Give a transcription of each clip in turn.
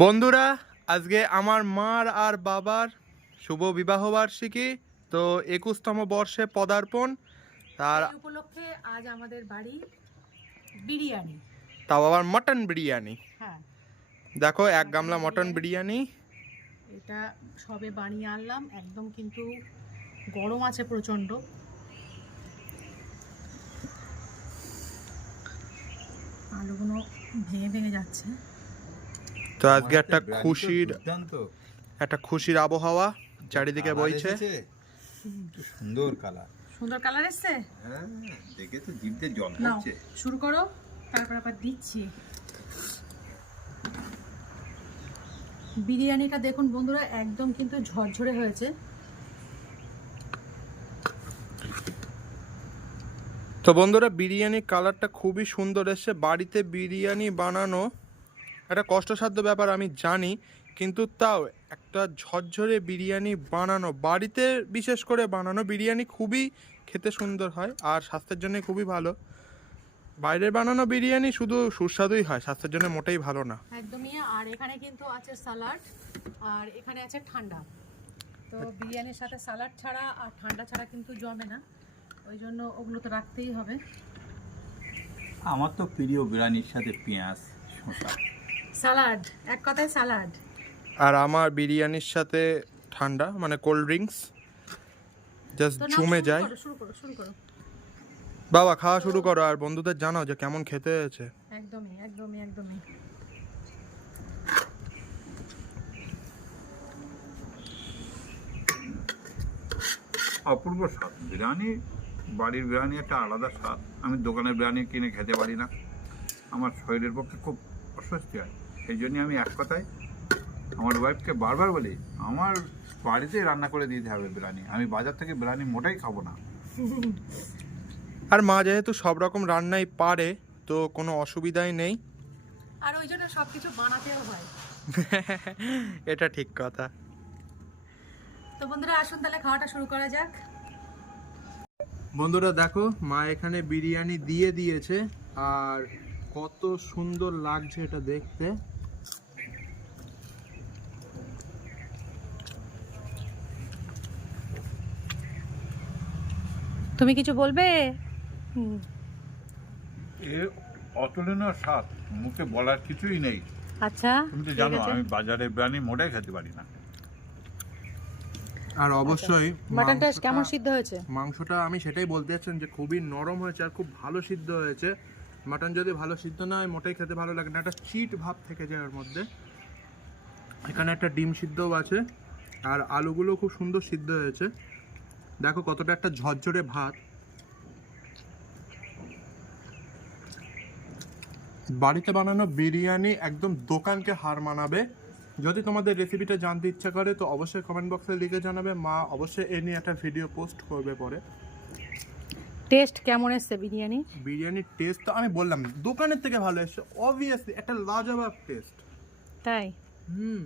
বন্ধুরা, আজকে আমার মার আর বাবার শুভ বিবাহ বার্ষিকী। তো 21তম বর্ষে পদার্পণ। তার এই উপলক্ষে আজ আমাদের বাড়ি বিরিয়ানি। তাও আবার মটন বিরিয়ানি। হ্যাঁ, দেখো, এক মটন গামলা মটন বিরিয়ানি। বিরিয়ানি। এটা সবে বানিয়ে আনলাম, একদম কিন্তু গরম আছে প্রচণ্ড। আলুগুলো ভেঙে ভেঙে যাচ্ছে। তো আজকে একটা খুশির আবহাওয়া চারিদিকে বইছে। সুন্দর কালার, সুন্দর কালার এসছে। হ্যাঁ, দেখে তো জিভে জল নাও পড়ছে। শুরু করো, তারপর আবার দিচ্ছি। বিরিয়ানিটা দেখুন বন্ধুরা, একদম কিন্তু ঝরঝরে হয়েছে। তো বন্ধুরা, বিরিয়ানির কালারটা খুবই সুন্দর এসছে। বাড়িতে বিরিয়ানি বানানো একটা কষ্টসাধ্য ব্যাপার আমি জানি, কিন্তু তাও একটা ঝরঝরে বিরিয়ানি বানানো, বাড়িতে বিশেষ করে বানানো বিরিয়ানি খুবই খেতে সুন্দর হয় আর স্বাস্থ্যের জন্য খুবই ভালো। বাইরের বানানো বিরিয়ানি শুধু সুস্বাদুই হয়, স্বাস্থ্যের জন্য মোটেই ভালো না। একদমই। আর এখানে কিন্তু আছে সালাড, আর এখানে আছে ঠান্ডা। তো বিরিয়ানির সাথে সালাড ছাড়া আর ঠান্ডা ছাড়া কিন্তু জমে না, ওই জন্য ওগুলো তো রাখতেই হবে। আমার তো প্রিয় বিরিয়ানির সাথে পেঁয়াজ, শসা, সালাড, এক কথায় সালাড। আর আমার বিরিয়ানির সাথে ঠান্ডা মানে কোল্ড ড্রিঙ্কস জাস্ট তো নাও, জমে শুরু যায়। করো, শুরু করো, শুরু করো। বাবা, খাওয়া শুরু করো আর বন্ধুদের জানাও যে কেমন খেতে হয়েছে। একদমই, একদমই, একদমই। অপূর্ব স্বাদ। বিরিয়ানি, বাড়ির বিরিয়ানি একটা আলাদা স্বাদ। আমি দোকানের বিরিয়ানি কিনে খেতে পারি না, আমার শরীরের পক্ষে খুব অস্বস্তি হয়। সেই জন্য আমি এক কথায় আমার ওয়াইফকে বারবার বলি, আমার বাড়িতে রান্না করে দিতে হবে বিরিয়ানি। আমি বাজার থেকে বিরিয়ানি মোটেই খাবো না। আর মা যেহেতু সব রকম রান্নাই পারে, তো কোনো অসুবিধাই নেই। আর ওই জন্য সবকিছু বানাতেও হয়। এটা ঠিক কথা। তো বন্ধুরা, আসুন তাহলে খাওয়াটা শুরু করা যাক। বন্ধুরা দেখো, মা এখানে বিরিয়ানি দিয়ে দিয়েছে আর কত সুন্দর লাগছে এটা দেখতে। তুমি কিছু বলবে? এর অতুলনীয় স্বাদ, মুখে বলার কিছুই নেই। আচ্ছা, তুমি তো জানো আমি বাজারে বিরিয়ানি মোটেই খেতে পারি না। আর অবশ্যই মাটনটা কেমন সিদ্ধ হয়েছে? মাংসটা আমি সেটাই বলতে চাচ্ছেন যে খুবই নরম হয়েছে আর খুব ভালো সিদ্ধ হয়েছে। মাটন যদি ভালো সিদ্ধ না হয় মোটেই খেতে ভালো লাগে না, একটা চিট ভাব থেকে যায় ওর মধ্যে। এখানে একটা ডিম সিদ্ধও আছে আর আলুগুলো খুব সুন্দর সিদ্ধ হয়েছে। দেখো কতটা একটা ঝরঝরে ভাত। বাড়িতে বানানো বিরিয়ানি একদম দোকানকে হার মানাবে। যদি তোমাদের রেসিপিটা জানতে ইচ্ছা করে তো অবশ্যই কমেন্ট বক্সে লিখে জানাবে, মা অবশ্যই এ নিয়ে একটা ভিডিও পোস্ট করবে পরে। টেস্ট কেমন এসছে বিরিয়ানি? বিরিয়ানির টেস্ট তো আমি বললাম দোকানের থেকে ভালো এসছে, অবভিয়াসলি একটা লাজবাব টেস্ট। তাই? হুম।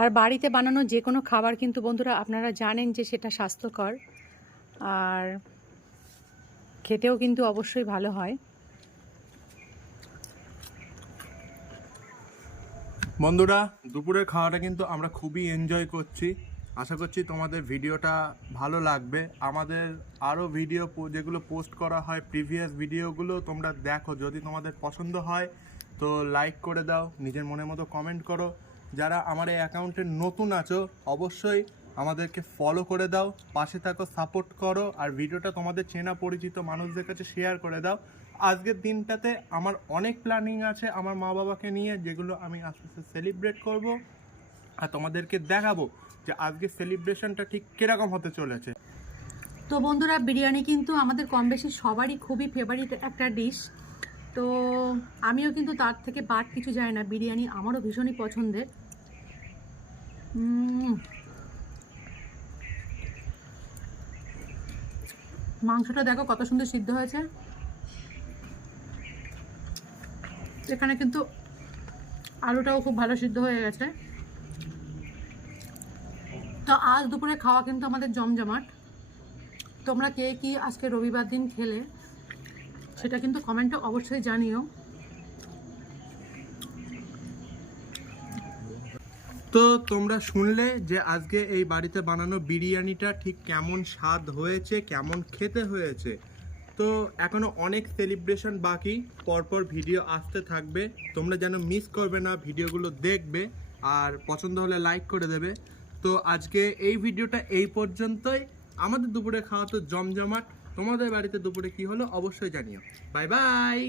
আর বাড়িতে বানানো যে কোনো খাবার কিন্তু বন্ধুরা আপনারা জানেন যে সেটা স্বাস্থ্যকর, আর খেতেও কিন্তু অবশ্যই ভালো হয়। বন্ধুরা, দুপুরের খাওয়াটা কিন্তু আমরা খুবই এনজয় করছি। আশা করছি তোমাদের ভিডিওটা ভালো লাগবে। আমাদের আরও ভিডিও যেগুলো পোস্ট করা হয়, প্রিভিয়াস ভিডিওগুলো তোমরা দেখো। যদি তোমাদের পছন্দ হয় তো লাইক করে দাও, নিজের মনের মতো কমেন্ট করো। যারা আমার এই অ্যাকাউন্টে নতুন আছো অবশ্যই আমাদেরকে ফলো করে দাও, পাশে থাকো, সাপোর্ট করো। আর ভিডিওটা তোমাদের চেনা পরিচিত মানুষদের কাছে শেয়ার করে দাও। আজকের দিনটাতে আমার অনেক প্ল্যানিং আছে আমার মা বাবাকে নিয়ে, যেগুলো আমি আস্তে আস্তে সেলিব্রেট করব আর তোমাদেরকে দেখাবো যে আজকে সেলিব্রেশনটা ঠিক কীরকম হতে চলেছে। তো বন্ধুরা, বিরিয়ানি কিন্তু আমাদের কম বেশি সবারই খুবই ফেভারিট একটা ডিশ। তো আমিও কিন্তু তার থেকে বাদ কিছু যায় না, বিরিয়ানি আমারও ভীষণই পছন্দের। মাংসটা দেখো কত সুন্দর সিদ্ধ হয়েছে। এখানে কিন্তু আলুটাও খুব ভালো সিদ্ধ হয়ে গেছে। তো আজ দুপুরে খাওয়া কিন্তু আমাদের জমজমাট। তোমরা কে কি আজকে রবিবার দিন খেলে সেটা কিন্তু কমেন্টে অবশ্যই জানিও। তো তোমরা শুনলে যে আজকে এই বাড়িতে বানানো বিরিয়ানিটা ঠিক কেমন স্বাদ হয়েছে, কেমন খেতে হয়েছে। তো এখনো অনেক সেলিব্রেশন বাকি, পরপর ভিডিও আসতে থাকবে, তোমরা যেন মিস করবে না, ভিডিওগুলো দেখবে আর পছন্দ হলে লাইক করে দেবে। তো আজকে এই ভিডিওটা এই পর্যন্তই। আমাদের দুপুরে খাওয়া তো জমজমাট, তোমাদের বাড়িতে দুপুরে কি হলো অবশ্যই জানিও। Bye bye.